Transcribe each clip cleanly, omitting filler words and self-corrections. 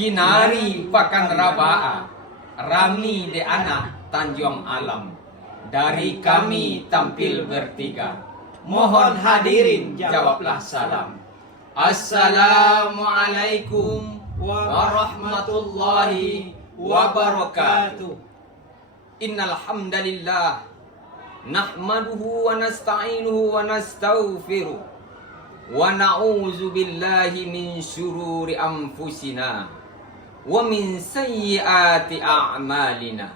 Kinari Pakan Rabaa, Rami de anak Tanjung Alam. Dari kami tampil bertiga, mohon hadirin jawablah salam. Assalamualaikum warahmatullahi wabarakatuh. Innal hamdalillah nahmaduhu wa nasta'inuhu wa nastaghfiruh wa na'udzu billahi min syururi anfusina wa min sayyiati a'malina.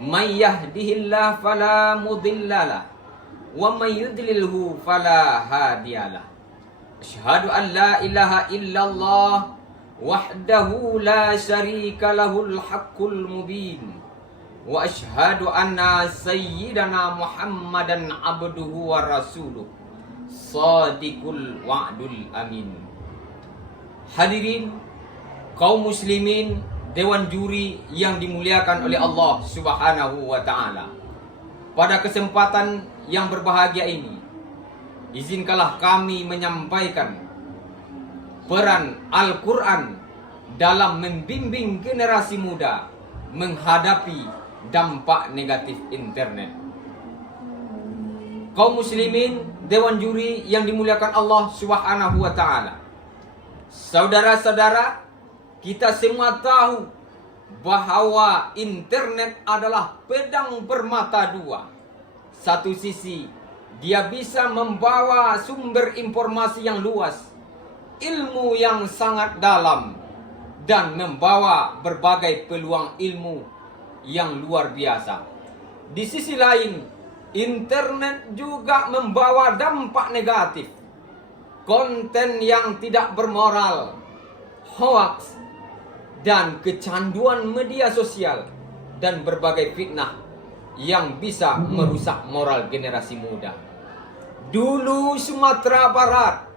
May yahdihillahu fala mudhillalah wa may yudlilhu fala hadiyalah. Asyhadu an la ilaha illallah wahdahu la syarika lahul haqqul mubin. Wa asyhadu anna sayyidana Muhammadan abduhu wa rasuluh Shadiqul wa'dul amin. Hadirin kaum muslimin, dewan juri yang dimuliakan oleh Allah Subhanahu wa taala. Pada kesempatan yang berbahagia ini, izinkanlah kami menyampaikan peran Al-Qur'an dalam membimbing generasi muda menghadapi dampak negatif internet. Kaum muslimin, dewan juri yang dimuliakan Allah Subhanahu wa taala. Saudara-saudara, kita semua tahu bahwa internet adalah pedang bermata dua. Satu sisi, dia bisa membawa sumber informasi yang luas, ilmu yang sangat dalam, dan membawa berbagai peluang ilmu yang luar biasa. Di sisi lain, internet juga membawa dampak negatif. Konten yang tidak bermoral, hoax, dan kecanduan media sosial, dan berbagai fitnah yang bisa merusak moral generasi muda. Dulu Sumatera Barat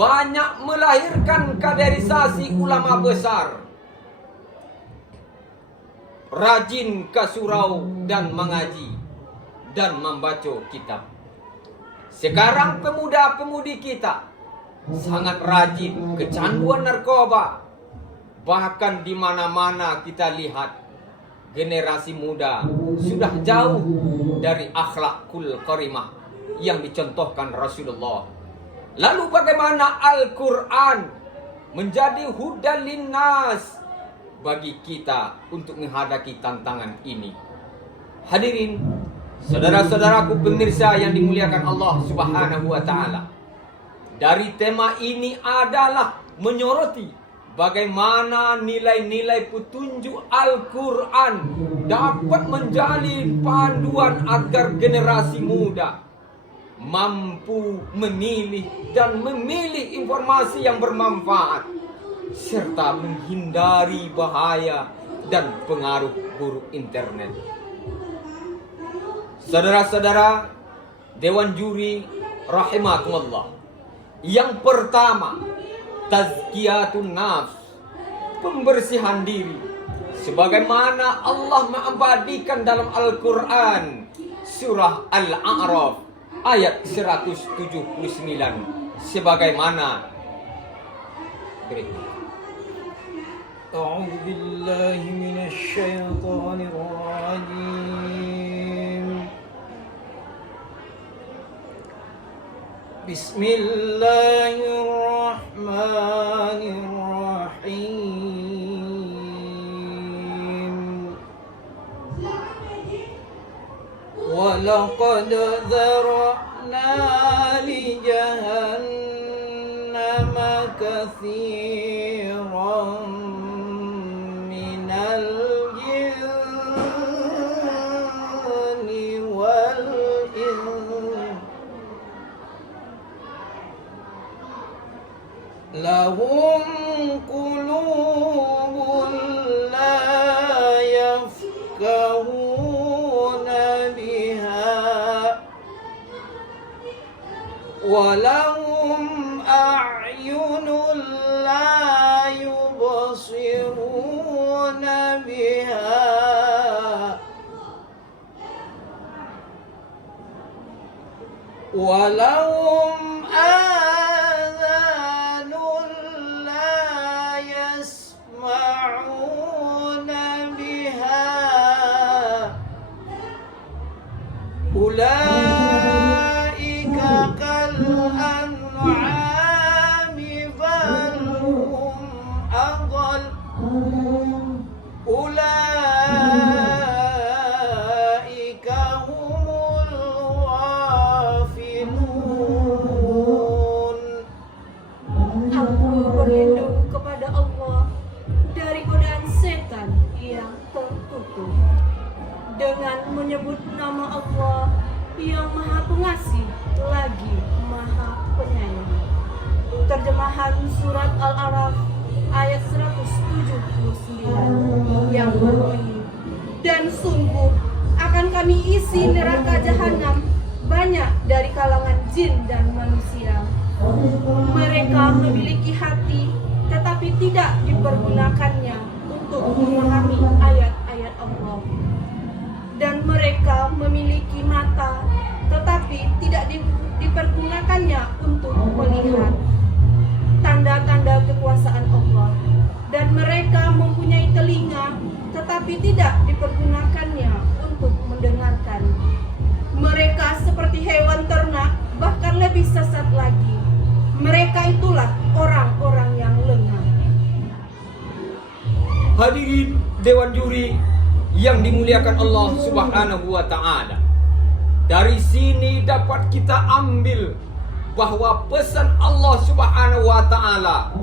banyak melahirkan kaderisasi ulama besar, rajin ke surau dan mengaji dan membaca kitab. Sekarang pemuda-pemudi kita sangat rajin kecanduan narkoba. Bahkan di mana-mana kita lihat generasi muda sudah jauh dari akhlakul karimah yang dicontohkan Rasulullah. Lalu bagaimana Al-Quran menjadi hudan linnas bagi kita untuk menghadapi tantangan ini? Hadirin, saudara-saudaraku pemirsa yang dimuliakan Allah Subhanahu wa taala. Dari tema ini adalah menyoroti bagaimana nilai-nilai petunjuk Al-Quran dapat menjadi panduan agar generasi muda mampu memilih dan memilih informasi yang bermanfaat, serta menghindari bahaya dan pengaruh buruk internet. Saudara-saudara dewan juri rahimakumullah, yang pertama, tazkiyatun nafs, pembersihan diri. Sebagaimana Allah mengabadikan dalam Al-Quran surah Al-A'raf ayat 179 sebagaimana berikut. A'udzu billahi minasy syaithanir rajim. Bismillahirrahmanirrahim. Walaqad dzara'na li jahannama katsiran minal jinni wal insi lahum qulubun la yafqahuna biha wa lahum a'yunun la yubsiruna biha wa lahum آذان لا يسمعون dengan menyebut nama Allah yang Maha Pengasih lagi Maha Penyayang. Terjemahan surat Al-A'raf ayat 179 yang berbunyi, dan sungguh akan kami isi neraka jahanam banyak dari kalangan jin dan manusia. Mereka memiliki hati tetapi tidak dipergunakannya untuk memahami ayat-ayat Allah, dan mereka memiliki mata tetapi tidak dipergunakannya untuk melihat tanda-tanda kekuasaan Allah, dan mereka mempunyai telinga tetapi tidak dipergunakannya untuk mendengarkan. Mereka seperti hewan ternak, bahkan lebih sesat lagi. Mereka itulah orang-orang yang lengah. Hadirin Dewan Juri yang dimuliakan Allah Subhanahu wa Ta'ala, dari sini dapat kita ambil bahwa pesan Allah Subhanahu wa Ta'ala,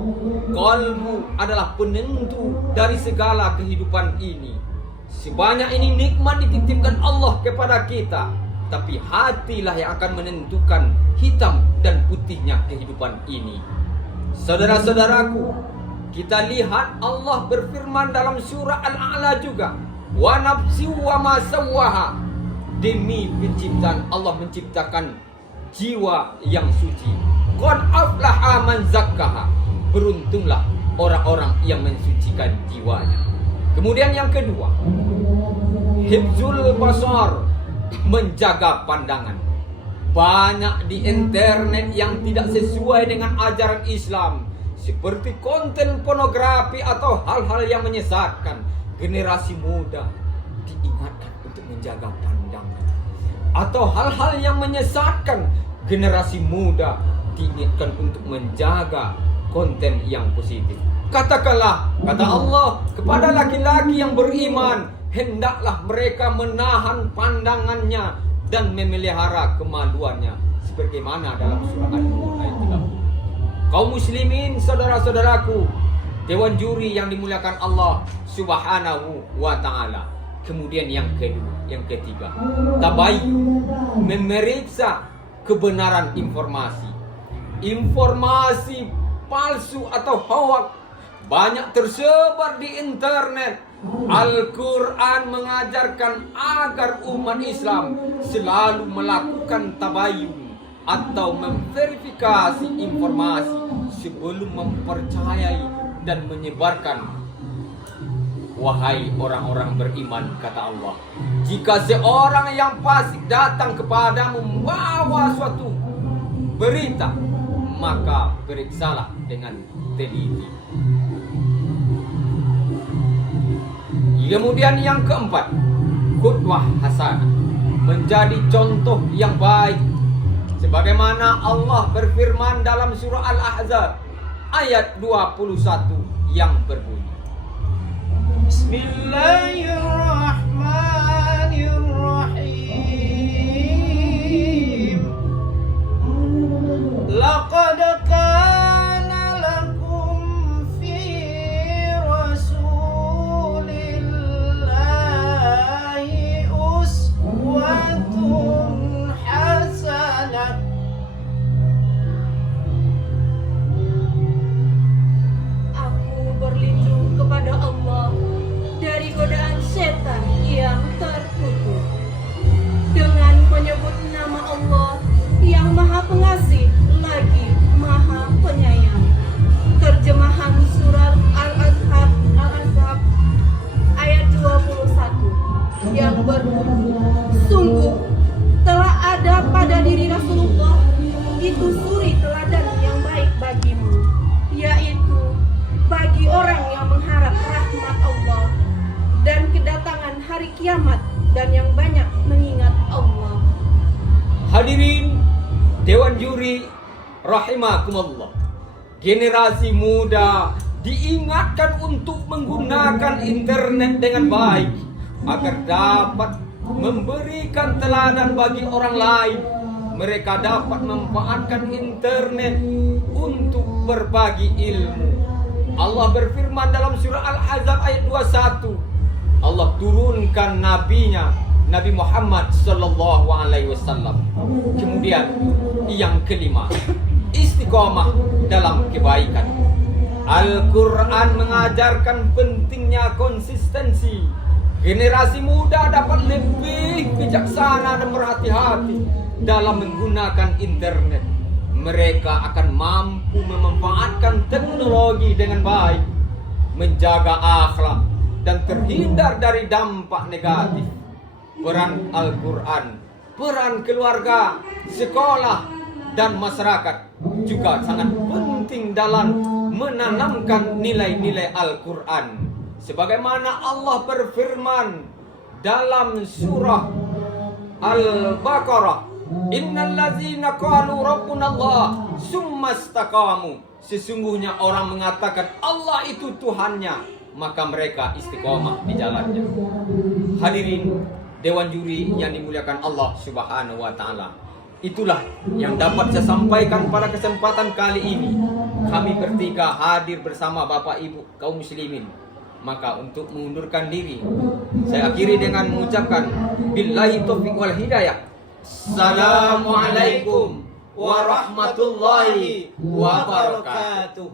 qalbu adalah penentu dari segala kehidupan ini. Sebanyak ini nikmat dititipkan Allah kepada kita, tapi hatilah yang akan menentukan hitam dan putihnya kehidupan ini. Saudara-saudaraku, kita lihat Allah berfirman dalam surah Al-A'la juga, wa nafsi wa ma sawwaha, demi penciptaan Allah menciptakan jiwa yang suci. Qad aflaha man zakkaha, beruntunglah orang-orang yang mensucikan jiwanya. Kemudian yang kedua, hifzul basar, menjaga pandangan. Banyak di internet yang tidak sesuai dengan ajaran Islam, seperti konten pornografi atau hal-hal yang menyesatkan. Generasi muda diingatkan untuk menjaga pandangan. Atau hal-hal yang menyesatkan, generasi muda diingatkan untuk menjaga konten yang positif. Katakanlah, kata Allah kepada laki-laki yang beriman, hendaklah mereka menahan pandangannya dan memelihara kemaluannya, sebagaimana dalam surah An-Nur ayat 30. Kaum muslimin, saudara-saudaraku, Dewan Juri yang dimuliakan Allah Subhanahu wa Ta'ala. Kemudian yang kedua, yang ketiga, tabayyun, memeriksa kebenaran informasi. Informasi palsu atau hoax banyak tersebar di internet. Al-Quran mengajarkan agar umat Islam selalu melakukan tabayyun atau memverifikasi informasi sebelum mempercayai dan menyebarkan. Wahai orang-orang beriman, kata Allah, jika seorang yang fasik datang kepadamu membawa suatu berita, maka periksalah dengan teliti. Kemudian yang keempat, qudwah hasanah, menjadi contoh yang baik. Sebagaimana Allah berfirman dalam surah Al-Ahzab ayat 21 yang berbunyi, Bismillahirrahmanirrahim. Laqad kana lakum fi Rasulillahi uswatun hasanah. Aku berlindung kepada Allah dari godaan setan yang terkutuk, dengan menyebut nama Allah yang Maha Pengasih lagi Maha Penyayang. Terjemahan surat Al-Ahzab ayat 21 yang berbunyi, sungguh telah ada pada diri Rasulullah itu suri teladan yang baik bagimu, yaitu bagi orang yang mengharap rahmat Allah dan kedatangan hari kiamat dan yang banyak mengingat Allah. Hadirin Dewan Juri rahimakumullah, generasi muda diingatkan untuk menggunakan internet dengan baik agar dapat memberikan teladan bagi orang lain. Mereka dapat memanfaatkan internet untuk berbagi ilmu. Allah berfirman dalam surah Al-Ahzab ayat 21, Allah turunkan nabinya Nabi Muhammad sallallahu alaihi wasallam. Kemudian yang kelima, istiqomah dalam kebaikan. Al-Quran mengajarkan pentingnya konsistensi. Generasi muda dapat lebih bijaksana dan berhati-hati dalam menggunakan internet. Mereka akan mampu memanfaatkan teknologi dengan baik, menjaga akhlak, dan terhindar dari dampak negatif. Peran Al-Quran, peran keluarga, sekolah, dan masyarakat juga sangat penting dalam menanamkan nilai-nilai Al-Quran. Sebagaimana Allah berfirman dalam surah Al-Baqarah, Innal ladzina qalu rabbuna Allah summa istaqamu. Sesungguhnya orang mengatakan Allah itu Tuhannya, maka mereka istiqomah di jalannya. Hadirin Dewan Juri yang dimuliakan Allah Subhanahu wa taala. Itulah yang dapat saya sampaikan pada kesempatan kali ini. Kami bertiga hadir bersama Bapak Ibu kaum muslimin. Maka untuk mengundurkan diri, saya akhiri dengan mengucapkan billahi taufiq wal hidayah. Assalamualaikum warahmatullahi wabarakatuh.